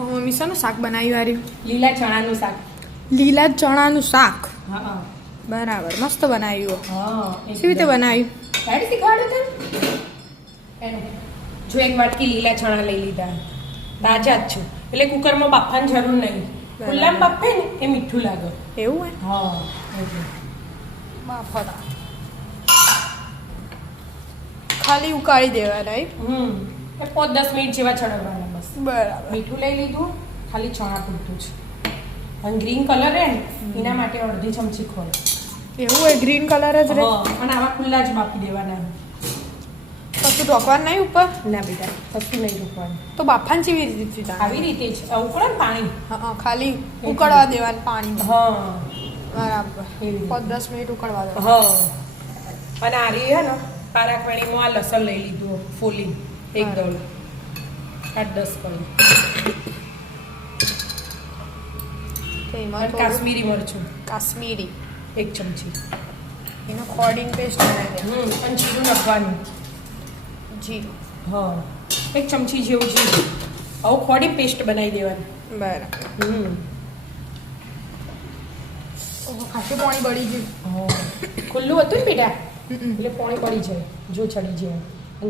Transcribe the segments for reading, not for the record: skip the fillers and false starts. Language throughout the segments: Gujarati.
મમ્મી શાનું શાક બનાવી વાર્યું? લીલા ચણાનું શાક. લીલા ચણાનું શાક. હા બરાબર, મસ્ત બનાવ્યું. હા. કેવી રીતે બનાવ્યું? ગાડી શીખવાડે છે. જો એક વાટકી લીલા ચણા લઈ લીધા, તાજા જ છું, એટલે કુકરમાં બાફવાની જરૂર નહીં. ખુલ્લામાં બાફે ને એ મીઠું લાગે. એવું હોય? હા એટલે બાફતા ખાલી ઉકાળી દેવાના. એ 5-10 મિનિટ જેવા ચડવવાના બસ. બરાબર. મીઠું લઈ લીધું, ખાલી ચણા પૂરતું છે. અને ગ્રીન કલર રહે ને એના માટે અડધી ચમચી ખોળ. એવું હોય? ગ્રીન કલર જ રહે? અને આવા ખુલ્લા જ બાફી દેવાના. કશું ઢોકવાનું નહીં ઉપર? ના બેટા, કશું નહીં ઢોકવાનું. તો બાફાને કેવી રીતે જાણે? આવી રીતે જ ઉકળે ને પાણી. હા, ખાલી ઉકળવા દેવાનું પાણી. હા બરાબર. એવી રીતે. 5-10 મિનિટ ઉકળવા દેવાનું. હા. અને આ રહી હે ને પારાકવાણીમાં આ લસણ લઈ લીધું ફોલી એક દળ 8-10 કળી. એમાં અને કાશ્મીરી મરચું કાશ્મીરી 1 ચમચી. એનો ખોડીને પેસ્ટ બનાવી દે. અને જીરું નાખવાનું. જીરું. હા 1 ચમચી જેવું જીરું. આવું ખોડી પેસ્ટ બનાવી દેવાની. બરાબર. ખાસું પાણી બળી ગયું. ખુલ્લું હતું ને બેટા એટલે પાણી પડી જાય જો ચડી જાય.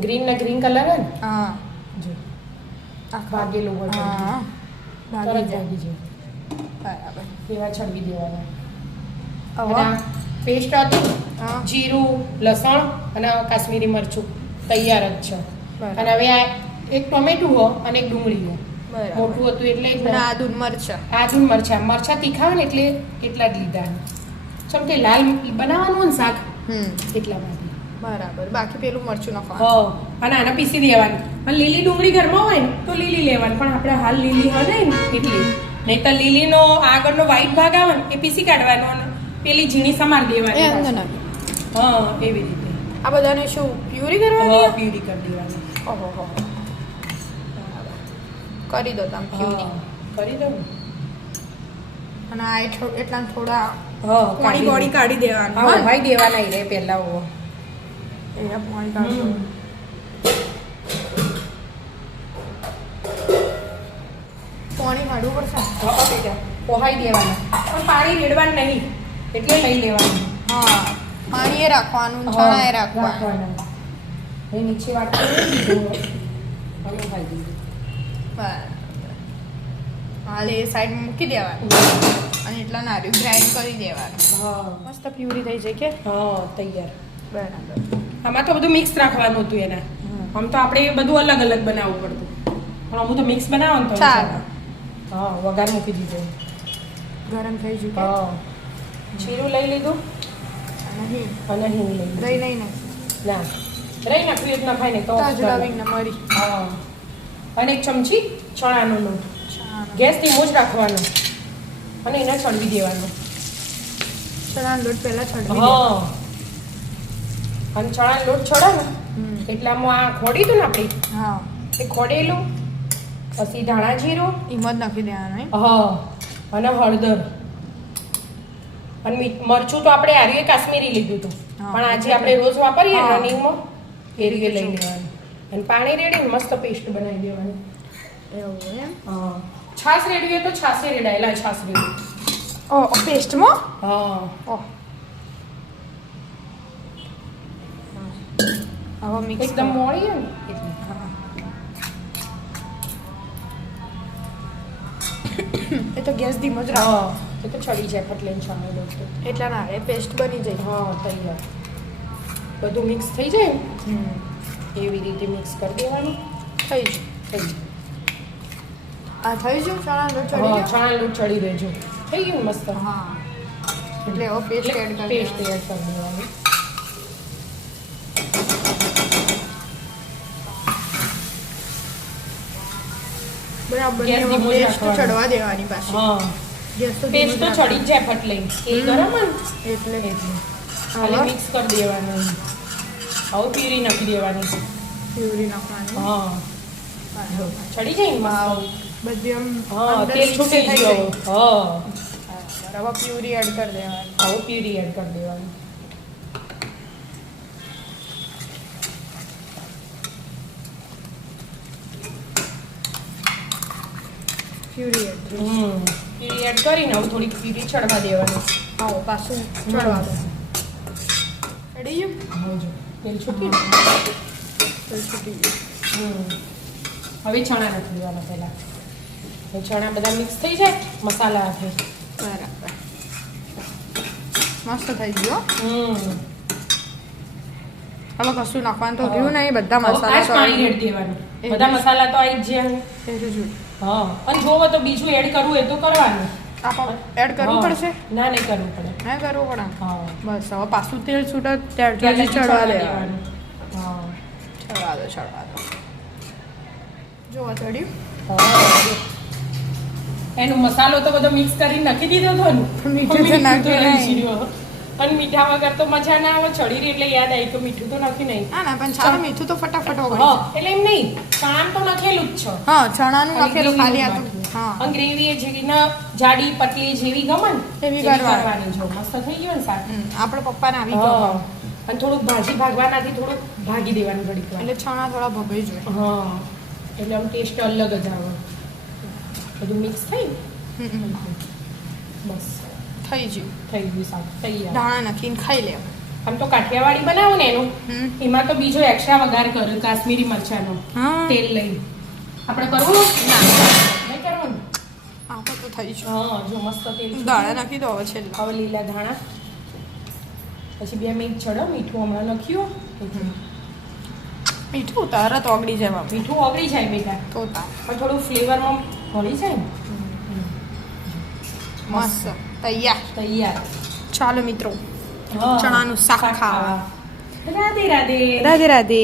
ગ્રીન ના ગ્રીન કલર હે ને હા જો ભાગેલું હોય હા તરત ભાગી જાય. બરાબર. એવા છડવી દેવાના. હવે પેસ્ટ હતું હા જીરું લસણ અને કાશ્મીરી મરચું તૈયાર જ છે. બરાબર. અને હવે આ એક ટોમેટું હો અને એક ડુંગળી હો બરાબર. મોટું હતું એટલે અને આદુ ને મરચાં. આદુ મરચા તીખા હોય ને એટલે એટલા જ લીધા. ચમ કે લાલ બનાવવાનું ને શાક એટલા માટે. બરાબર. બાકી પેલું મરચું નાખવાનું. અને આને પીસી દેવાની. અને લીલી ડુંગળી ઘરમાં હોય ને તો લીલી લેવાની, પણ આપણે હાલ લીલી હોય ને એટલી. નહીં તો લીલીનો આગળનો વ્હાઈટ ભાગ આવે ને એ પીસી કાઢવાનો અને પેલી ઝીણી સમાર દેવાની. હા એવી રીતે. આ બધાને શું પ્યુરી કરવાની? પ્યુરી કરી દેવાની. ઓહો. કરી દો તમે પ્યુરી. કરી દઉં. અને આ એટલા થોડા પાણી પાણી બોડી કાઢી દેવાનું. હા ભાઈ દેવાના રે પહેલા ઓ એના પાણી કાઢી. પાણી કાઢવું પડશે. હા બેટા પોહાઈ દેવાના, પણ પાણી રેડવાનું નહીં એટલે લઈ લેવાનું. હા પાણી એ રાખવાનું, ચણા એ રાખવાનું. રાખવાના. એ નીચે વાટકી હવે ખાઈ દીધું. બરાબર. હાલ એ સાઈડમાં મૂકી દેવાનું અને એટલા નારિયેળ ગ્રાઇન્ડ કરી દેવાનું. હા મસ્ત પ્યુરી થઈ જાય કે? હા તૈયાર. બરાબર. આમાં તો બધું મિક્સ રાખવાનું હતું એના. આમ તો આપણે બધું અલગ અલગ બનાવવું પડતું, પણ આમ તો મિક્સ બનાવો ને તો ચાલે. હા વઘાર મૂકી દીધો. ગરમ થઈ ગયું. હા જીરું લઈ લીધું અને હિંગ. અને હિંગ લઈ લીધું. રહી નહીં ને ના રહી નાખ્યું એક ના ખાય ને તો તાજું લાવીને મરી. હા. અને 1 ચમચી ચણાનો લોટ. ગેસ ધીમો જ રાખવાનો અને એને ચડવી દેવાનો. ચણાનો લોટ પહેલા ચડવી હા. અને ચણાનો લોટ ચડે ને એટલામાં આ ખોડી હતું ને આપણે હા એ ખોડેલું, પછી ધાણા જીરું, હિંમત નાખી દેવાનું. હા અને હળદર અને મરચું તો આપણે આર્યું કાશ્મીરી લીધું હતું, પણ આજે આપણે રોજ વાપરીએ ને રનિંગમાં એ રીતે લઈ લેવાનું. અને પાણી રેડીને મસ્ત પેસ્ટ બનાવી દેવાની. એવું એમ? હા છાશ રેડવી હોય તો છાશે રેડાયેલા છાશ રેડવી. ઓ પેસ્ટમાં? હા ઓહ હવે મિક્સ એકદમ મોળી હોય ને એટલે. એ તો ગેસ ધીમો જ રાખો. હા એ તો ચડી જાય ફટલે છાનો લોટ તો. એટલા ના એ પેસ્ટ બની જાય. હા તૈયાર. બધું મિક્સ થઈ જાય ને એવી રીતે મિક્સ કરી દેવાનું. થઈ ગયું. થઈ ગયું. આ થઈ ગયું ચણા લોટ ચડી હા ગયો? ચણા લોટ ચડી રહેજો. થઈ ગયું મસ્ત. હા એટલે હવે પેસ્ટ એડ કરી પેસ્ટ દેવાની. એડ કરી દેવાની. બરાબર. ગેસ ધીમો જ પેસ્ટ રાખવાનો. ચડવા દેવાની પાછી. હા ગેસ તો પેસ્ટ તો ચડી જ જાય ફટલે. એ ગરમ હોય ને એટલે એટલે ખાલી મિક્સ કરી દેવાનું. હવે પ્યુરી નાખી દેવાની. પ્યુરી નાખવાની. હા ચડી જાય ને વાવ. મસ્ત. બધી આમ હા અંદર તેલ mix છૂટી થઈ ગયું. ગઈ. હા બરાબર. હવે પ્યુરી એડ કરી દેવાની. હવે પ્યુરી એડ કરી દેવાની. પ્યુરી એડ પ્યુરી એડ કરીને હવે થોડીક પ્યુરી ચડવા દેવાની. આવો પાછું ચડવા દો. ચડી ગયું? હવે જો તેલ છૂટી તો છૂટી ગયું. હવે ચણા નાખી દેવાના પહેલા. હવે ચણા બધા મિક્સ થઈ જાય મસાલા સાથે. બરાબર. મસ્ત થઈ ગયો. હવે કશું નાખવાનું તો રહ્યું નહીં, બધા મસાલા તો પાણી એડ દેવાનું. બધા મસાલા તો આવી જ જાય. હા, અને જોવો તો બીજું એડ કરવું એ તો કરવાનું. એડ કરવું પડશે? ના, નહીં કરવું પડે. ના કરવું પડે. હા, બસ હવે પાછું તેલ છૂટે ત્યારે ચડવા દેવાનું. હા, ચડવા દો. જોવા ચડ્યું. એનો મસાલો તો બધો મિક્સ કરી નાખી દીધો હતો ને. મીઠું તો નાખ્યું નહીં. અને મીઠા વગર તો મજા ના આવે. ચડી રહી એટલે યાદ આવી તો મીઠું તો નાખ્યું નહીં. ના પણ ચાલો મીઠું તો ફટાફટ ઓગળી હા, એટલે એમ નહીં, ચણા તો નાખેલું જ છે. હા, ચણાનું નાખેલું ખાલી આ તો. હા, અને ગ્રેવી એ જેવી ના જાડી પતલી જેવી ગમે ને એવી કરવાની. જો મસ્ત થઈ ગયું ને શાક. આપણે પપ્પાને આવી હા, ગયો. અને થોડુંક ભાજી ભાગવાનાથી થોડુંક ભાગી દેવાનું ઘડીક વાર. એટલે ચણા થોડા ભભાઈ જોઈએ. હા, એટલે આમ ટેસ્ટ અલગ જ આવે. બધું મિક્સ થઈ બસ થઈ ગયું. થઈ ગયું શાક તૈયાર. ધાણા નાખીને ખાઈ લેવું. આમ તો કાઠિયાવાડી બનાવો ને એનું એમાં તો બીજો એક્સ્ટ્રા વઘાર કર્યો કાશ્મીરી મરચાનો હા. તેલ લઈ. આપણે કરવું ના નહીં કરવું ને. આપણે તો થઈ ગયું. હા, જો મસ્ત તેલ દાણા નાખી દો હવે છેલ્લે. હવે લીલા ધાણા પછી 2 મિનિટ ચડો. મીઠું હમણાં નાખ્યું. મીઠું તરત ઓગળી જવા. મીઠું ઓગળી જાય બેટા, તો તાર પણ થોડું ફ્લેવરમાં ભળી જાય ને. મસ્ત તૈયાર. તૈયાર. ચાલો મિત્રો, હા, ચણાનું શાક ખાવા. રાધે રાધે. રાધે રાધે.